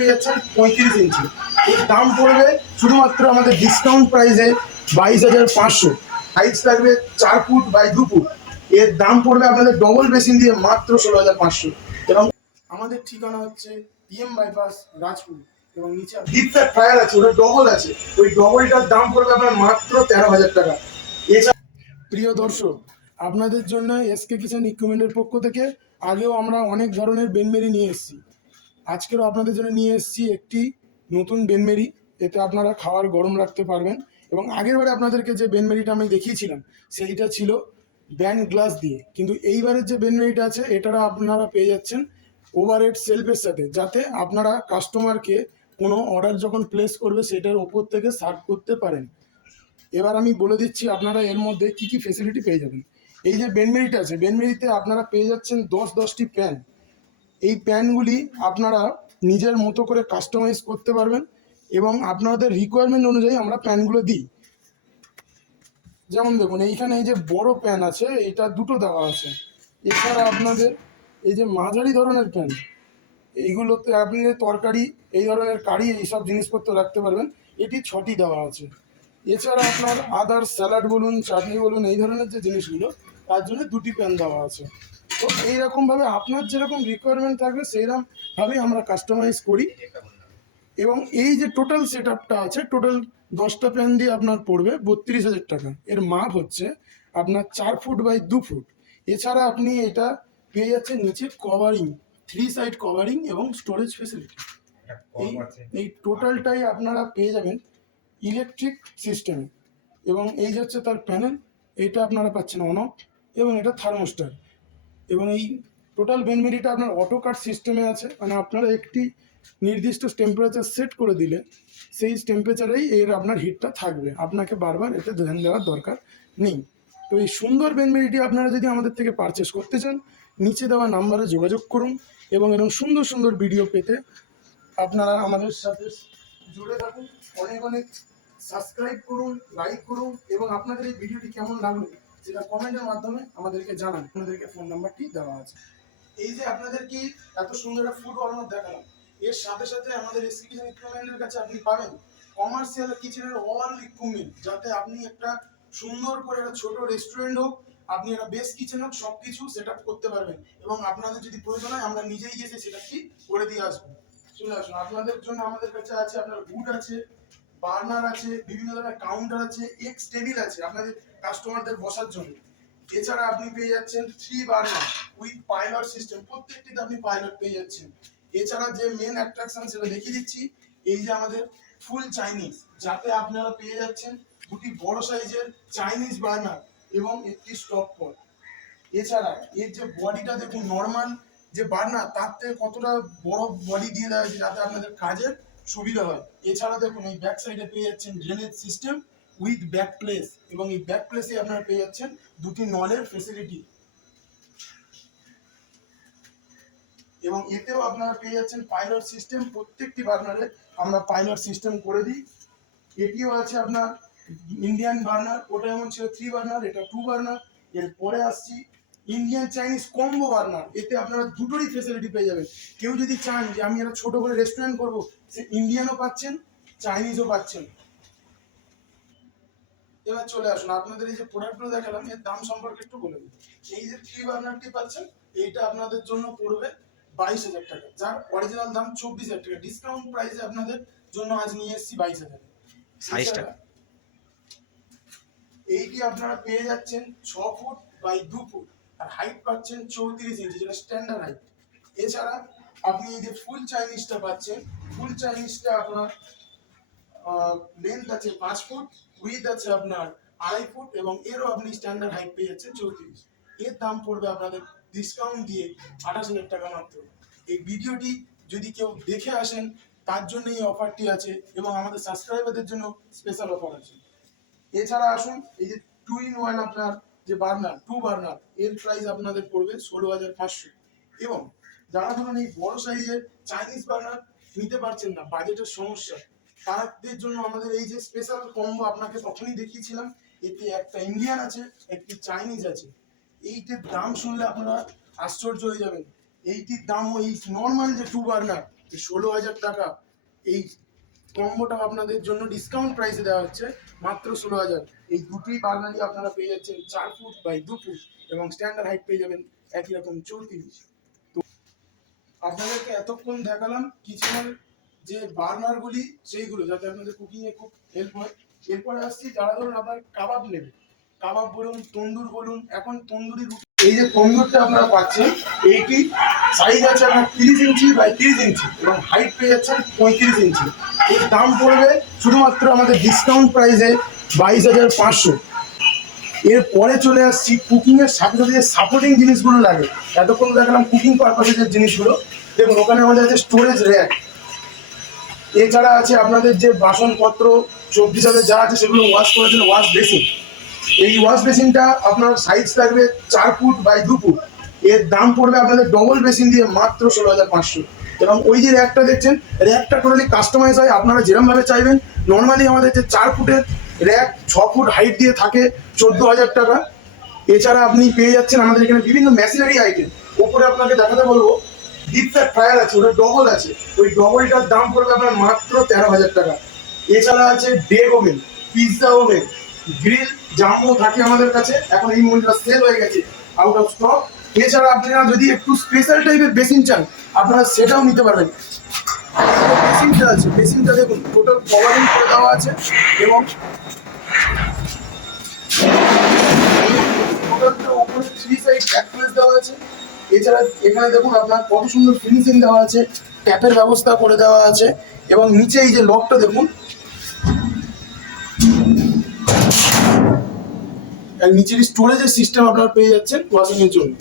পেয়ে যাচ্ছেন 35 ইঞ্চি। এর দাম পড়বে শুধুমাত্র আমাদের ডিসকাউন্ট প্রাইসে 22,500। হাইট থাকবে 4 ফুট বাই 2 ফুট। এর দাম পড়বে আপনাদের ডবল বেসিন দিয়ে মাত্র 16,500। এবং আমাদের ঠিকানা হচ্ছে পিএম বাইপাস রাজপুর, এবং নিচে ডিপটা ফায়ার আছে, ওটা ডবল আছে, ওই ডবলটার দাম পড়বে আপনার মাত্র 13,000 টাকা। এছাড়া প্রিয় দর্শক, আপনাদের জন্য এসকে কিচেন ইকুইপমেন্টের পক্ষ থেকে আগেও আমরা অনেক ধরনের বেনমেরি নিয়ে এসেছি। আজকেরও আপনাদের জন্য নিয়ে এসেছি একটি নতুন বেনমেরি। এতে আপনারা খাবার গরম রাখতে পারবেন। এবং আগের বারে আপনাদেরকে যে বেনমেরিটা আমি দেখিয়েছিলাম সেইটা ছিল ব্যান্ড গ্লাস দিয়ে, কিন্তু এইবারের যে বেনমেরিটা আছে এটা আপনারা পেয়ে যাচ্ছেন ওভারহেড সেলফের সাথে, যাতে আপনারা কাস্টমারকে কোনো অর্ডার যখন প্লেস করবে সেটার ওপর থেকে সার্ভ করতে পারেন। এবার আমি বলে দিচ্ছি আপনারা এর মধ্যে কি কি ফেসিলিটি পেয়ে যাবেন। এই যে বেনমেরিটা আছে, বেনমেরিতে আপনারা পেয়ে যাচ্ছেন 10-10টি প্যান। এই প্যানগুলি আপনারা নিজের মতো করে কাস্টমাইজ করতে পারবেন, এবং আপনাদের রিকোয়ারমেন্ট অনুযায়ী আমরা প্যানগুলো দিই। যেমন দেখুন, এইখানে এই যে বড় প্যান আছে, এটা দুটো দেওয়া আছে। এছাড়া আপনাদের এই যে মাঝারি ধরনের প্যান, এইগুলোতে আপনি তরকারি, এই ধরনের কারি, এইসব জিনিসপত্র রাখতে পারবেন, এটি 6টি দেওয়া আছে। এছাড়া আপনার আদার স্যালাড বলুন, চাটনি বলুন, এই ধরনের যে জিনিসগুলো, তার জন্য 2টি প্যান দেওয়া আছে। তো এইরকমভাবে আপনার যেরকম রিকোয়ারমেন্ট থাকবে সেইরকমভাবেই আমরা কাস্টমাইজ করি। এবং এই যে টোটাল সেট আপটা আছে, টোটাল 10টা প্যান দিয়ে আপনার পড়বে 32,000 টাকা। এর মাপ হচ্ছে আপনার 4 ফুট বাই 2 ফুট। এছাড়া আপনি এটা পেয়ে যাচ্ছেন নিচে কভারিং, 3 সাইড কভারিং এবং স্টোরেজ ফেসিলিটি। এই টোটালটাই আপনারা পেয়ে যাবেন ইলেকট্রিক সিস্টেমে। এবং এই যে হচ্ছে তার প্যানেল, এইটা আপনারা পাচ্ছেন অন অফ, এবং এটা থার্মোস্টার। এবং এই টোটাল বেনমেরিটা আপনার অটো কাট সিস্টেমে আছে, মানে আপনারা একটি নির্দিষ্ট টেম্পারেচার সেট করে দিলে সেই টেম্পারেচারেই এর আপনার হিটটা থাকবে, আপনাকে বারবার এতে ধ্যান দেওয়ার দরকার নেই। তো এই সুন্দর বেনমেরিটি আপনারা যদি আমাদের থেকে পারচেস করতে চান, নিচে দেওয়া নাম্বারে যোগাযোগ করুন, এবং এরকম সুন্দর সুন্দর ভিডিও পেতে আপনারা আমাদের সাথে জুড়ে থাকুন। অনেক অনেক সাবস্ক্রাইব করুন, লাইক করুন, এবং আপনাদের এই ভিডিওটি কেমন লাগলো সেটা কমেন্টের মাধ্যমে আমাদেরকে জানান। আপনাদেরকে ফোন নাম্বারটি দেওয়া আছে। এই যে আপনাদের কি এত সুন্দর একটা ফুড অর্নার দেখালাম, এর সাথে সাথে আমাদের এসকে কিচেন ইকুইপমেন্টের কাছে আপনি পাবেন কমার্শিয়াল কিচেনের অল ইকুইপমেন্ট, যাতে আপনি একটা সুন্দর করে একটা ছোট রেস্টুরেন্ট হোক, আপনি একটা বেস কিচেন হোক, সবকিছু সেট আপ করতে পারবেন। এবং আপনাদের যদি প্রয়োজন হয় আমরা নিজেই গিয়ে সেই সেট আপটি করে দিয়ে আসবো। চলে আসুন, আপনাদের জন্য আমাদের কাছে আছে আপনার উড আছে, বার্নার আছে, বিভিন্ন ধরনের কাউন্টার আছে, এক্স টেবিল আছে আপনাদের কাস্টমারদের বসার জন্য। এছাড়া আপনি পেয়ে যাচ্ছেন 3 বার্নার উইথ পাইলট সিস্টেম, প্রত্যেকটিতে আপনি পাইলট পেয়ে যাচ্ছেন। এছাড়া যে মেন অ্যাট্রাকশন সেটা দেখিয়ে দিচ্ছি, এই যে আমাদের ফুল চাইনিজ, যাতে আপনারা পেয়ে যাচ্ছেন 2টি বড় সাইজের চাইনিজ বার্নার এবং একটি স্টক পট। এছাড়া এর যে বডিটা দেখুন, নর্মাল যে বার্নার তার থেকে কতটা বড় বডি দিয়ে দেওয়া হয়েছে, যাতে আপনাদের কাজের সুবিধা হয়। এছাড়া দেখুন এই ব্যাক সাইডে পেয়ে যাচ্ছেন drainage system with back place, এবং এই ব্যাক প্লেসে আপনারা পেয়ে যাচ্ছেন 2টি নলের ফেসিলিটি, এবং এতেও আপনারা পেয়ে যাচ্ছেন পাইলট সিস্টেম। প্রত্যেকটি বার্নারে আমরা পাইলট সিস্টেম করে দিই। এটিও আছে আপনার ইন্ডিয়ান বার্নার, ওটা এমন ছিল 3 বার্নার, এটা 2 বার্নার। এরপরে আসছি ইন্ডিয়ান চাইনিজ কম্বো বার্নার, এতে আপনারা দুটোরই ফেসিলিটি পেয়ে যাবেন। কেউ যদি চান যে আমি একটা ছোট করে রেস্টুরেন্ট করব, সে ইন্ডিয়ানও পাচ্ছেন, চাইনিজও পাচ্ছেন। এবার চলে আসুন, আপনাদের এই যে প্রোডাক্টগুলো দেখালাম এর দাম সম্পর্কে একটু বলে দিই। এই যে 3 বার্নারটি পাচ্ছেন, এইটা আপনাদের জন্য পড়বে 22,000 টাকা, যার অরিজিনাল দাম 24,000 টাকা। ডিসকাউন্ট প্রাইসে আপনাদের জন্য আজ নিয়ে এসেছি 22,000। সাইজটা এইটি আপনারা পেয়ে যাচ্ছেন 6 ফুট বাই 2 ফুট, আর হাইট পাচ্ছেন 34 ইঞ্চি, যেটা স্ট্যান্ডার্ড হাইট। এছাড়া আপনি এই যে ফুল চাইনিজটা পাচ্ছেন, ফুল চাইনিজটা আপনার লেন্থ আছে 5 ফুট, উইথ আছে আপনার 2.5 ফুট, এবং এরও আপনি স্ট্যান্ডার্ড হাইট পেয়ে যাচ্ছেন 34। এর দাম পড়বে আপনাদের ডিসকাউন্ট দিয়ে 28,000 টাকা মাত্র। এই ভিডিওটি যদি কেউ দেখে আসেন তার জন্য এই অফারটি আছে, এবং আমাদের সাবস্ক্রাইবারদের জন্য স্পেশাল অফার আছে। এছাড়া আসুন, এই যে 2-in-1 আপনার যে বার্নার, 2 বার্নার, এর প্রাইস আপনাদের পড়বে 16,500। এবং যারা ধরুন এই বড় সাইজের চাইনিজ বার্নার নিতে পারছেন না, বাজেটের সমস্যা, তাদের জন্য আমাদের এই যে স্পেশাল কম্বো আপনাকে তখনই দেখিয়েছিলাম, এতে একটা ইন্ডিয়ান আছে, একটি চাইনিজ আছে। এইটির দাম শুনলে আপনারা আশ্চর্য হয়ে যাবেন। এইটির দাম ওই নর্মাল যে 2 বার্নার 16,000 টাকা এই কম্বোটা আপনাদের জন্য ডিসকাউন্ট প্রাইসে দেওয়া হচ্ছে মাত্র 16,000। এই দুটোই বার্নারি আপনারা পেয়ে যাচ্ছেন 4 ফুট বাই 2 ফুট এবং স্ট্যান্ডার্ড হাইট পেয়ে যাবেন একই রকম 34। তো আপনাদেরকে এতক্ষণ দেখালাম কিচেনের যে বার্নারগুলি সেইগুলো, যাতে আপনাদের কুকিংয়ে খুব হেল্প হয়। এরপরে আসছি যারা ধরুন আপনার কাবাব নেবে, কাবাব বলুন, তন্দুর বলুন, এখন তন্দুরি রুটি, এই যে তন্দুরটা আপনারা পাচ্ছেন এইটি সাইজ আছে আপনার 30 ইঞ্চি বাই 30 ইঞ্চি এবং হাইট পেয়ে যাচ্ছেন 35 ইঞ্চি। এর দাম পড়বে শুধুমাত্র আমাদের ডিসকাউন্ট প্রাইসে 22,500। এরপরে চলে আসছি কুকিংয়ের সাথে সাথে যে সাপোর্টিং জিনিসগুলো লাগে, এতক্ষণ দেখালাম কুকিং পারপাসের যে জিনিসগুলো। দেখুন ওখানে আমাদের আছে স্টোরেজ র্যাক, এছাড়া আছে আপনাদের যে বাসনপত্র সবজি সাথে যা আছে সেগুলো ওয়াশ করার জন্য ওয়াশ বেসিন। এই ওয়াশ বেসিনটা আপনার সাইজ থাকবে 4 ফুট বাই 2 ফুট। এর দাম পড়বে আপনাদের ডবল বেসিন দিয়ে মাত্র 16,500। এবং ওই যে র্যাকটা দেখছেন, র্যাকটা টোটালি কাস্টমাইজ হয় আপনারা যেরকমভাবে চাইবেন। নর্মালি আমাদের যে 4 ফুটের র্যাক 6 ফুট হাইট দিয়ে থাকে 14,000 টাকা। এছাড়া আপনি পেয়ে যাচ্ছেন আমাদের এখানে বিভিন্ন মেশিনারি আইটেম। ওপরে আপনাকে দেখাতে বলবো ডিপ ফ্যাট ফ্রায়ার আছে, ওটা ডবল আছে, ওই ডবলটার দাম পড়বে আপনার মাত্র 13,000 টাকা। এছাড়া আছে deck oven, pizza oven, grill jumbo থাকে আমাদের কাছে, এখন এই মুহূর্তে সেল হয়ে গেছে, আউট অফ স্টক। এছাড়া আপনারা যদি একটু স্পেশাল টাইপের বেসিন চান আপনারা সেটাও নিতে পারবেন। বেসিনটা আছে, বেসিনটা দেখুন টোটাল কভারিং করে দেওয়া আছে এবং উপরে 3 সাইড ব্যাকপ্লেস দেওয়া আছে। এছাড়া এখানে দেখুন আপনার কত সুন্দর ফিনিশিং দেওয়া আছে, ট্যাপের ব্যবস্থা করে দেওয়া আছে এবং নিচে এই যে লকটা দেখুন, নিচের স্টোরেজের সিস্টেম আপনারা পেয়ে যাচ্ছেন ওয়াশিং এর জন্য।